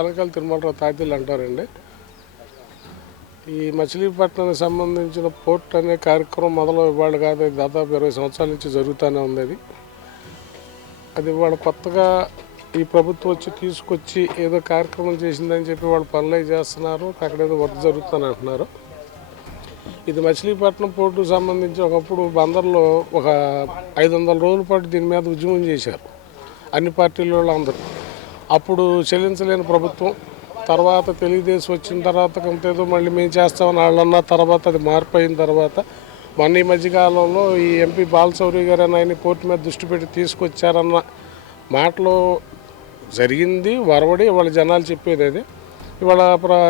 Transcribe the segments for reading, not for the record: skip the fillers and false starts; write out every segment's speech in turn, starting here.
కనకాల తిరుమలరావు తాతీలు అంటారండి. ఈ మచిలీపట్నానికి సంబంధించిన పోర్ట్ అనే కార్యక్రమం మొదలు ఇవాళ కాదు, దాదాపు 20 సంవత్సరాల నుంచి జరుగుతూనే ఉంది. అది ఇవాళ కొత్తగా ఈ ప్రభుత్వం వచ్చి తీసుకొచ్చి ఏదో కార్యక్రమం చేసిందని చెప్పి వాళ్ళు పనులు చేస్తున్నారు. అక్కడ ఏదో వర్క్ జరుగుతుందని అంటున్నారు. ఇది మచిలీపట్నం పోర్టుకు సంబంధించి ఒకప్పుడు బందర్లో ఒక 500 రోజుల పాటు దీని మీద ఉద్యమం చేశారు అన్ని పార్టీల వాళ్ళు అందరూ. అప్పుడు చెల్లించలేని ప్రభుత్వం తర్వాత తెలుగుదేశం వచ్చిన తర్వాత కొంతేదో మళ్ళీ మేము చేస్తామని వాళ్ళన్న తర్వాత అది మారిపోయిన తర్వాత మొన్న ఈ మధ్యకాలంలో ఈ ఎంపీ బాలశౌరి గారు అని ఆయన పోర్టు మీద దృష్టి పెట్టి తీసుకొచ్చారన్న మాటలు జరిగింది. వరవడి వాళ్ళ జనాలు చెప్పేది అది. ఇవాళ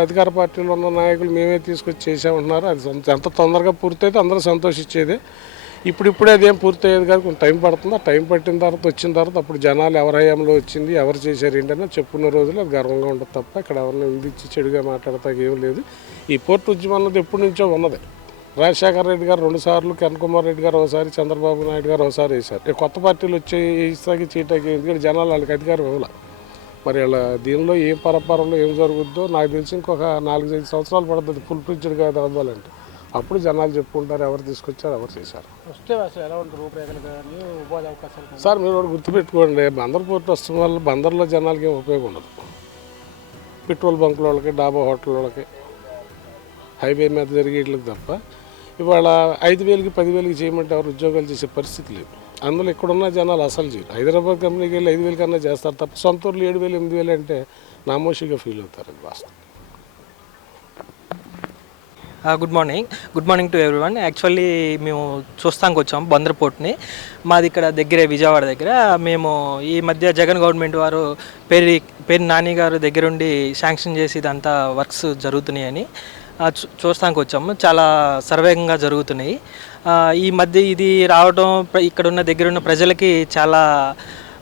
అధికార పార్టీలో ఉన్న నాయకులు మేమే తీసుకొచ్చి చేసామంటున్నారు. అది ఎంత తొందరగా పూర్తయితే అందరూ సంతోషించేది. ఇప్పుడిప్పుడే అదేం పూర్తయ్యేది కాదు, కొంచెం టైం పడుతుంది. ఆ టైం పట్టిన తర్వాత వచ్చిన తర్వాత అప్పుడు జనాలు ఎవరి హయాంలో వచ్చింది, ఎవరు చేశారు ఏంటనే చెప్పుకున్న రోజులు అది గర్వంగా ఉంటుంది తప్ప ఇక్కడ ఎవరిని విధించి చెడుగా మాట్లాడతాకి ఏం లేదు. ఈ పోర్టు ఉద్యమం అన్నది ఎప్పటి నుంచో ఉన్నది. రాజశేఖర రెడ్డి గారు 2 సార్లు, కిరణ్ కుమార్ రెడ్డి గారు ఒకసారి, చంద్రబాబు నాయుడు గారు ఒకసారి వేశారు. కొత్త పార్టీలు వచ్చి ఇస్తాకి చీటాకి ఎందుకంటే జనాలు వాళ్ళకి అధికారం ఇవ్వాలి. మరి వాళ్ళ దీనిలో ఏం పరపరంలో ఏం జరుగుద్దో నాకు తెలిసి ఇంకొక 4-5 సంవత్సరాలు పడుతుంది ఫుల్ ఫ్లెడ్జ్డ్గా అవ్వాలంటే. అప్పుడు జనాలు చెప్పుకుంటారు ఎవరు తీసుకొచ్చారు, ఎవరు చేశారు. సార్ మీరు ఒకటి గుర్తుపెట్టుకోండి, బందర్ పోర్టు వస్తున్న వల్ల బందర్లో జనాలకి ఏం ఉపయోగం ఉండదు. పెట్రోల్ బంకుల వాళ్ళకి, డాబా హోటల్ వాళ్ళకి, హైవే మీద జరిగేట్లకి తప్ప ఇవాళ 5,000కి 10,000కి చేయమంటే ఎవరు ఉద్యోగాలు చేసే పరిస్థితి లేదు. అందులో ఇక్కడున్న జనాలు అసలు చేయరు. హైదరాబాద్ కంపెనీకి వెళ్ళి 5,000 కన్నా చేస్తారు తప్ప సొంత ఊర్లు 7,000, 8,000 అంటే నామోషిగా ఫీల్ అవుతారు. అది వాస్తవం. Good morning to everyone. Actually మేము చూస్తానికి వచ్చాము బందర్ పోర్ట్ని. మాది ఇక్కడ దగ్గరే విజయవాడ దగ్గర. మేము ఈ మధ్య జగన్ గవర్నమెంట్ వారు పేరు నాని గారు దగ్గరుండి శాంక్షన్ చేసి ఇదంతా వర్క్స్ జరుగుతున్నాయని చూస్తానికి వచ్చాము. చాలా సర్వేగంగా జరుగుతున్నాయి. ఈ మధ్య ఇది రావడం ఇక్కడున్న దగ్గరున్న ప్రజలకి చాలా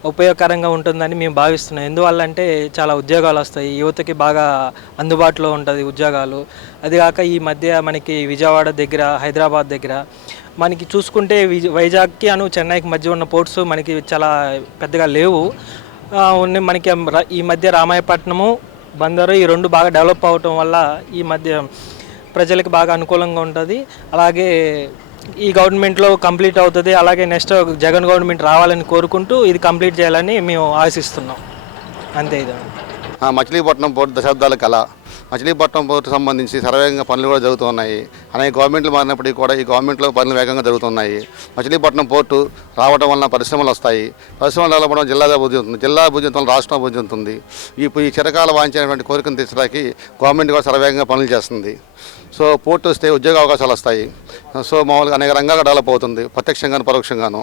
ఉపయోగకరంగా ఉంటుందని మేము భావిస్తున్నాం. ఎందువల్ల అంటే చాలా ఉద్యోగాలు వస్తాయి, యువతకి బాగా అందుబాటులో ఉంటుంది ఉద్యోగాలు. అదిగాక ఈ మధ్య మనకి విజయవాడ దగ్గర, హైదరాబాద్ దగ్గర మనకి చూసుకుంటే వైజాగ్కి చెన్నైకి మధ్య ఉన్న పోర్ట్స్ మనకి చాలా పెద్దగా లేవు. మనకి ఈ మధ్య రామాయపట్నము, బందరు ఈ 2 బాగా డెవలప్ అవటం వల్ల ఈ మధ్య ప్రజలకు బాగా అనుకూలంగా ఉంటుంది. అలాగే ఈ గవర్నమెంట్లో కంప్లీట్ అవుతుంది. అలాగే నెక్స్ట్ జగన్ గవర్నమెంట్ రావాలని కోరుకుంటూ ఇది కంప్లీట్ చేయాలని మేము ఆశిస్తున్నాం. అంతే. ఇది మచిలీపట్నం పోర్టు దశాబ్దాల కళ. మచిలీపట్నం పోర్టు సంబంధించి సర్వేగంగా పనులు కూడా జరుగుతున్నాయి. అనేక గవర్నమెంట్లు మారినప్పటికీ కూడా ఈ గవర్నమెంట్లో పనులు వేగంగా జరుగుతున్నాయి. మచిలీపట్నం పోర్టు రావడం వలన పరిశ్రమలు వస్తాయి. పరిశ్రమలు రావడం జిల్లా అభివృద్ధి అవుతుంది. జిల్లా అభివృద్ధి వల్ల రాష్ట్రం అభివృద్ధి అవుతుంది. ఈ చిరకాల వాంఛించినటువంటి కోరికను తీర్చడానికి గవర్నమెంట్ కూడా సర్వేగంగా పనులు చేస్తుంది. సో పోర్టు వస్తే ఉద్యోగ అవకాశాలు వస్తాయి. సో మామూలుగా అనేక రంగాలుగా డెవలప్ అవుతుంది, ప్రత్యక్షంగాను పరోక్షంగాను.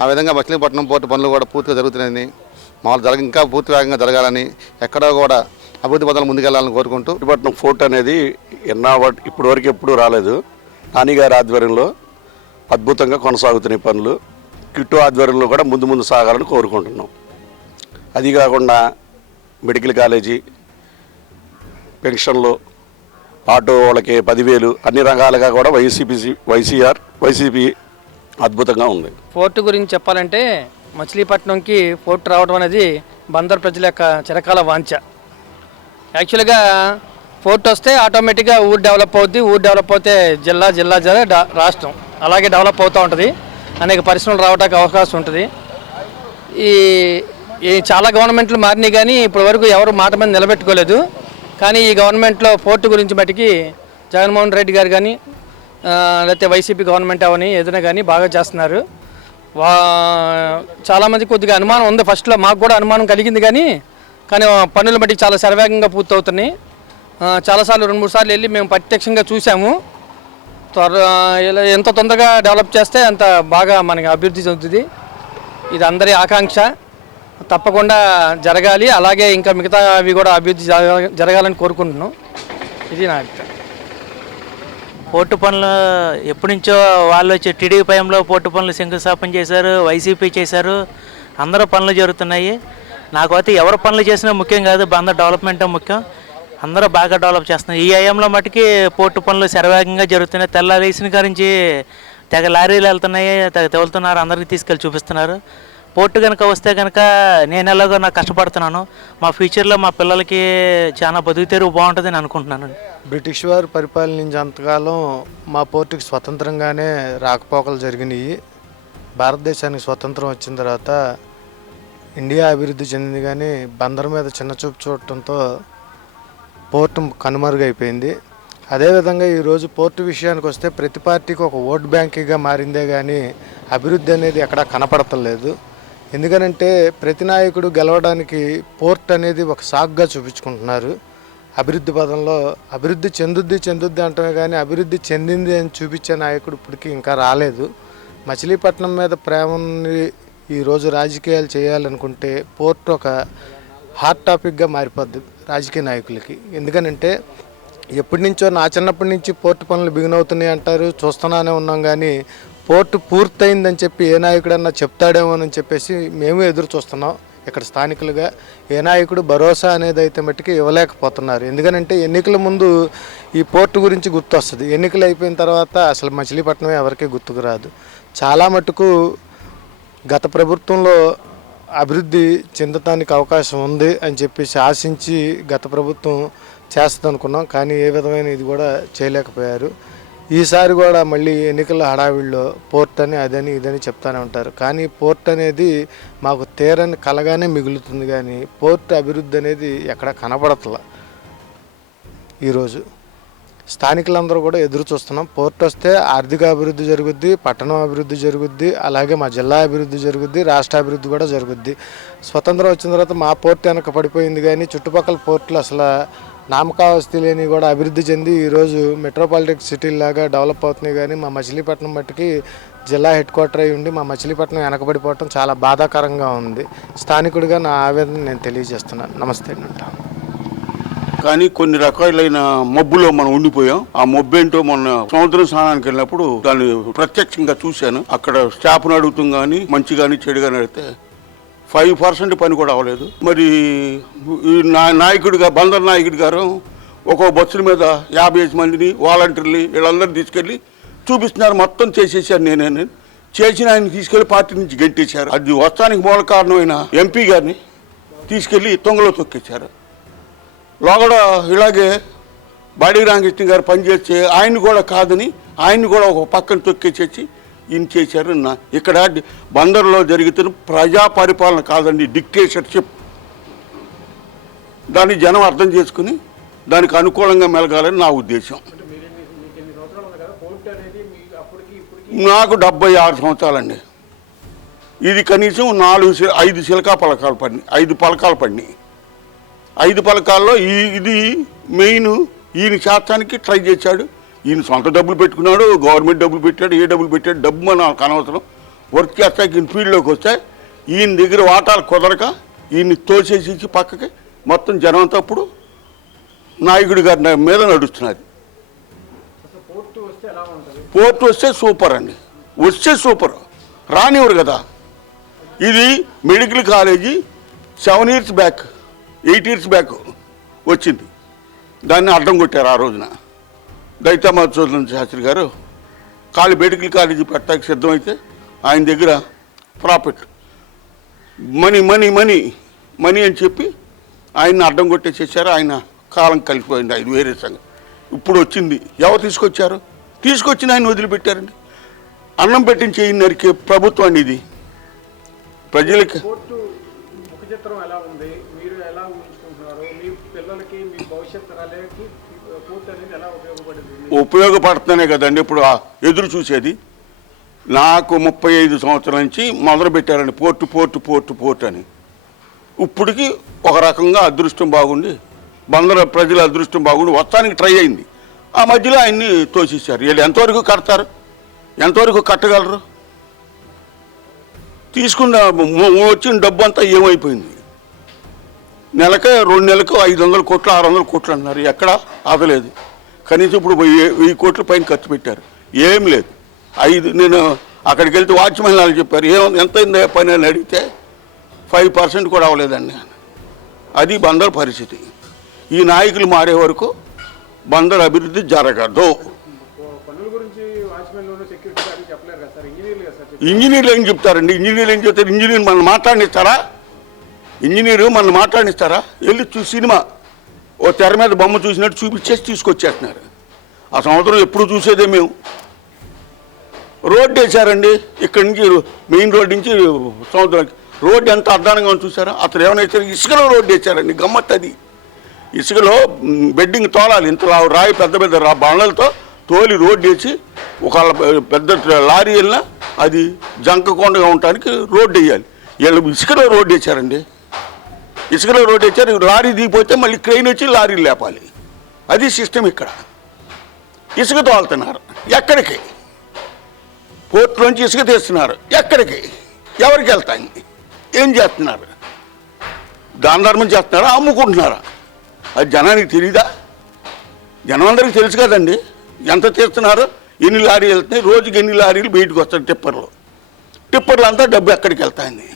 ఆ విధంగా మచిలీపట్నం పోర్టు పనులు కూడా పూర్తిగా జరుగుతున్నాయని, మామూలు ఇంకా పూర్తి వేగంగా జరగాలని, ఎక్కడో కూడా అభివృద్ధి పథకాలు ముందుకెళ్లాలని కోరుకుంటూ. మచిలీపట్నం ఫోర్ట్ అనేది ఇప్పటి వరకు ఎప్పుడూ రాలేదు. నానిగారి ఆధ్వర్యంలో అద్భుతంగా కొనసాగుతున్నాయి పనులు. కిట్టు ఆధ్వర్యంలో కూడా ముందు సాగాలని కోరుకుంటున్నాం. అది కాకుండా మెడికల్ కాలేజీ, పెన్షన్లు, ఆటో వాళ్ళకి 10,000 అన్ని రంగాలుగా కూడా వైసీపీ అద్భుతంగా ఉంది. పోర్టు గురించి చెప్పాలంటే మచిలీపట్నంకి పోర్టు రావడం అనేది బందర్ ప్రజల యొక్క చిరకాల వాంఛ. యాక్చువల్గా పోర్ట్ వస్తే ఆటోమేటిక్గా ఊరు డెవలప్ అవుద్ది. ఊరు డెవలప్ అవుతే జిల్లా రాష్ట్రం అలాగే డెవలప్ అవుతూ ఉంటుంది. అనేక పరిశ్రమలు రావడానికి అవకాశం ఉంటుంది. ఈ చాలా గవర్నమెంట్లు మారినాయి కానీ ఇప్పటి వరకు ఎవరు మాట మీద నిలబెట్టుకోలేదు. కానీ ఈ గవర్నమెంట్లో పోర్టు గురించి మటుకి జగన్మోహన్ రెడ్డి గారు కానీ లేకపోతే వైసీపీ గవర్నమెంట్ అవని ఏదైనా కానీ బాగా చేస్తున్నారు. చాలామంది కొద్దిగా అనుమానం ఉంది. ఫస్ట్లో మాకు కూడా అనుమానం కలిగింది కానీ పనులు బట్టి చాలా సర్వేగంగా పూర్తవుతున్నాయి. చాలాసార్లు 2-3 సార్లు వెళ్ళి మేము ప్రత్యక్షంగా చూసాము. ఎంత తొందరగా డెవలప్ చేస్తే అంత బాగా మనకి అభివృద్ధి చెందుతుంది. ఇది అందరి ఆకాంక్ష, తప్పకుండా జరగాలి. అలాగే ఇంకా మిగతా అవి కూడా అభివృద్ధి జరగాలని కోరుకుంటున్నాం. ఇది నా అభిప్రాయం. పోర్టు పనులు ఎప్పటి నుంచో వాళ్ళు వచ్చి టీడీపీ పయంలో పోర్టు పనులు శంకుస్థాపన చేశారు, వైసీపీ చేశారు. అందరూ పనులు జరుగుతున్నాయి. నాకు అయితే ఎవరు పనులు చేసినా ముఖ్యం కాదు, బందర్ డెవలప్మెంటే ముఖ్యం. అందరూ బాగా డెవలప్ చేస్తున్నారు. ఈ హయాంలో మటుకి పోర్టు పనులు శరవేగంగా జరుగుతున్నాయి. తెల్లారేసిన గురించి తెగ లారీలు వెళ్తున్నాయి, తెగ తోలుతున్నారు, అందరికీ తీసుకెళ్ళి చూపిస్తున్నారు. పోర్టు కనుక వస్తే కనుక నేను ఎలాగో నాకు కష్టపడుతున్నాను, మా ఫ్యూచర్లో మా పిల్లలకి చాలా బతుకు తెరువు బాగుంటుందని అనుకుంటున్నాను. బ్రిటిష్ వారు పరిపాలించేంతకాలం మా పోర్టుకి స్వతంత్రంగానే రాకపోకలు జరిగినాయి. భారతదేశానికి స్వతంత్రం వచ్చిన తర్వాత ఇండియా అభివృద్ధి చెందింది, కానీ బందర్ మీద చిన్న చూపు చూడటంతో పోర్టు కనుమరుగైపోయింది. అదేవిధంగా ఈరోజు పోర్టు విషయానికి వస్తే ప్రతి పార్టీకి ఒక ఓట్ బ్యాంకుగా మారిందే కానీ అభివృద్ధి అనేది ఎక్కడా కనపడతలేదు. ఎందుకనంటే ప్రతి నాయకుడు గెలవడానికి పోర్ట్ అనేది ఒక సాగ్గా చూపించుకుంటున్నారు. అభివృద్ధి పదంలో అభివృద్ధి చెందుద్ది అంటమే కానీ అభివృద్ధి చెందింది అని చూపించే నాయకుడు ఇప్పటికీ ఇంకా రాలేదు. మచిలీపట్నం మీద ప్రేమని ఈరోజు రాజకీయాలు చేయాలనుకుంటే పోర్ట్ ఒక హాట్ టాపిక్గా మారిపోద్ది రాజకీయ నాయకులకి. ఎందుకనంటే ఎప్పటి నుంచో నా చిన్నప్పటి నుంచి పోర్టు పనులు బిగిన్ అవుతున్నాయి అంటారు, చూస్తున్నానే ఉన్నాం, కానీ పోర్టు పూర్తయిందని చెప్పి ఏ నాయకుడన్నా చెప్తాడేమో అని చెప్పేసి మేము ఎదురు చూస్తున్నాం. ఇక్కడ స్థానికులుగా ఏ నాయకుడు భరోసా అనేది అయితే మట్టుకి ఇవ్వలేకపోతున్నారు. ఎందుకనంటే ఎన్నికల ముందు ఈ పోర్టు గురించి గుర్తొస్తుంది, ఎన్నికలు అయిపోయిన తర్వాత అసలు మచిలీపట్నం ఎవరికీ గుర్తుకు రాదు. చాలా మటుకు గత ప్రభుత్వంలో అభివృద్ధి చెందటానికి అవకాశం ఉంది అని చెప్పేసి ఆశించి గత ప్రభుత్వం చేస్తుంది అనుకున్నాం, కానీ ఏ విధమైన ఇది కూడా చేయలేకపోయారు. ఈసారి కూడా మళ్ళీ ఎన్నికల హడావిడిలో పోర్ట్ అని అదని ఇదని చెప్తానే ఉంటారు, కానీ పోర్ట్ అనేది మాకు తీరని కలగానే మిగులుతుంది, కానీ పోర్ట్ అభివృద్ధి అనేది ఎక్కడ కనబడట్లా. ఈరోజు స్థానికులందరూ కూడా ఎదురు చూస్తున్నాం. పోర్ట్ వస్తే ఆర్థిక అభివృద్ధి జరుగుద్ది, పట్టణం అభివృద్ధి జరుగుద్ది, అలాగే మా జిల్లా అభివృద్ధి జరుగుద్ది, రాష్ట్ర అభివృద్ధి కూడా జరుగుద్ది. స్వతంత్రం వచ్చిన తర్వాత మా పోర్ట్ వెనక పడిపోయింది, కానీ చుట్టుపక్కల పోర్టులు అసలు నామకావస్థ లేని కూడా అభివృద్ధి చెంది ఈరోజు మెట్రోపాలిటిక్ సిటీలాగా డెవలప్ అవుతున్నాయి. కానీ మా మచిలీపట్నం మట్టుకి జిల్లా హెడ్ క్వార్టర్ అయి ఉండి మా మచిలీపట్నం వెనకబడిపోవటం చాలా బాధాకరంగా ఉంది. స్థానికుడిగా నా ఆవేదన నేను తెలియజేస్తున్నాను. నమస్తే అంట. కానీ కొన్ని రకాలైన మబ్బులో మనం ఉండిపోయాం. ఆ మబ్బు ఏంటో మొన్న సముద్రం స్నానానికి వెళ్ళినప్పుడు దాన్ని ప్రత్యక్షంగా చూశాను. అక్కడ స్టాఫ్ను అడుగుతాం కానీ మంచి కానీ చెడు కానీ అడిగితే 5% పని కూడా అవ్వలేదు. మరి ఈ నాయకుడిగా బందర్ నాయకుడి గారు ఒక్కో బస్సుల మీద 55 మందిని వాలంటీర్లు వీళ్ళందరినీ తీసుకెళ్ళి చూపిస్తున్నారు. మొత్తం చేసేసారు. నేను చేసిన ఆయన తీసుకెళ్లి పార్టీ నుంచి గెంటేశారు. అది వస్తానికి మూల కారణమైన ఎంపీ గారిని తీసుకెళ్లి తొంగలో తొక్కేశారు. లోగడ ఇలాగే బాడీ రామకృష్ణ గారు పనిచేస్తే ఆయన్ని కూడా కాదని ఆయన్ని కూడా ఒక పక్కన తొక్కేసేసి ఈయన చేశారు. ఇక్కడ బందర్లో జరుగుతున్న ప్రజా పరిపాలన కాదండి, డిక్టేటర్షిప్. దాన్ని జనం అర్థం చేసుకుని దానికి అనుకూలంగా మెలగాలని నా ఉద్దేశం. నాకు 76 సంవత్సరాలండి. ఇది కనీసం 5 శిలకా పలకాలు పడినాయి, 5 పలకాలు పడినాయి. 5 పలకాల్లో ఇది మెయిన్. ఈయన శాతానికి ట్రై చేశాడు. ఈయన సొంత డబ్బులు పెట్టుకున్నాడు, గవర్నమెంట్ డబ్బులు పెట్టాడు, ఏ డబ్బులు పెట్టాడు, డబ్బు మనకు అనవసరం. వర్క్ చేస్తాక ఈయన ఫీల్డ్లోకి వస్తే ఈయన దగ్గర వాటాలు కుదరక ఈయన్ని తోసేసి పక్కకి మొత్తం జనం తప్పుడు నాయకుడి గారి మీద నడుస్తున్నది. పోర్టు వస్తే సూపర్ అండి, వస్తే సూపర్. రానివ్వరు కదా. ఇది medical college 7 years back 8 years back వచ్చింది. దాన్ని అడ్డం కొట్టారు ఆ రోజున. దైతామధుసూదన్ శాస్త్రి గారు మెడికల్ కాలేజీ పెట్టడానికి సిద్ధమైతే ఆయన దగ్గర profit money money money money అని చెప్పి ఆయన్ని అడ్డం కొట్టేసేసారు. ఆయన కాలం కలిసిపోయింది. ఆయన వేరే సంగతి. ఇప్పుడు వచ్చింది. ఎవరు తీసుకొచ్చారు? తీసుకొచ్చిన ఆయన వదిలిపెట్టారండి. అన్నం పెట్టిన చేయి నరికే ప్రభుత్వం అండి ఇది. ప్రజలకి ఉపయోగపడుతున్నానే కదండి ఇప్పుడు ఎదురు చూసేది. నాకు 35 సంవత్సరాల నుంచి మొదలు పెట్టారండి పోర్టు పోర్టు పోర్టు పోర్టు అని. ఇప్పటికి ఒక రకంగా అదృష్టం బాగుండి బందర్ ప్రజల అదృష్టం బాగుండి వస్తానికి ట్రై అయింది. ఆ మధ్యలో ఆయన్ని తోసేశారు. వీళ్ళు ఎంతవరకు కడతారు, ఎంతవరకు కట్టగలరు? తీసుకున్న వచ్చిన డబ్బు అంతా ఏమైపోయింది. నెలకే 2 నెలలకు 500 కోట్లు 600 కోట్లు అన్నారు. ఎక్కడ ఆదలేదు. కనీసం ఇప్పుడు 1000 కోట్ల పైన ఖర్చు పెట్టారు. ఏం లేదు. నేను అక్కడికి వెళ్తే వాచ్మెన్ వాళ్ళు చెప్పారు ఎంత అయిందో పని అని అడిగితే 5% కూడా అవ్వలేదండి. అది బందర్ పరిస్థితి. ఈ నాయకులు మారే వరకు బందర్ అభివృద్ధి జరగదు. ఇంజనీర్లు ఏం చెప్తారండి? ఇంజనీర్లు ఏం చెప్తారు? ఇంజనీర్ మనం మాట్లాడిస్తారా? ఇంజనీరు మనం మాట్లాడిస్తారా? వెళ్ళి సినిమా ఓ తెర మీద బొమ్మ చూసినట్టు చూపించేసి తీసుకొచ్చేస్తున్నారు. ఆ సంవత్సరం ఎప్పుడు చూసేదే మేము. రోడ్డు వేసారండి, ఇక్కడి నుంచి మెయిన్ రోడ్ నుంచి సముద్రానికి రోడ్డు ఎంత అద్దానంగా చూసారా? అతను ఏమైనా వేసారు? ఇసుకలో రోడ్డు వేసారండి. గమ్మత్ అది. ఇసుకలో బెడ్డింగ్ తోలాలి, ఇంత రాయి పెద్ద పెద్ద బండలతో తోలి రోడ్డు వేసి ఒక పెద్ద లారీ వెళ్ళినా అది జంకకొండగా ఉండటానికి రోడ్డు వేయాలి. వీళ్ళు ఇసుకలో రోడ్డు వేసారండి. ఇసుకలో రోడ్డు వేసారు. లారీ దిగిపోతే మళ్ళీ క్రెయిన్ వచ్చి లారీలు లేపాలి. అది సిస్టమ్. ఇక్కడ ఇసుక తోలుతున్నారు. ఎక్కడికి? పోర్టులోంచి ఇసుక తీస్తున్నారు. ఎక్కడికి? ఎవరికి వెళ్తాయి? ఏం చేస్తున్నారు? దాన ధర్మం చేస్తున్నారా? అమ్ముకుంటున్నారా? అది జనానికి తెలీదా? జనం అందరికీ తెలుసు కదండి ఎంత తీస్తున్నారు, ఎన్ని లారీలు వెళ్తున్నాయి, రోజుకి ఎన్ని లారీలు బయటకు వస్తాయి టిప్పర్లు. టిప్పర్లు అంతా డబ్బు ఎక్కడికి వెళ్తాయండి?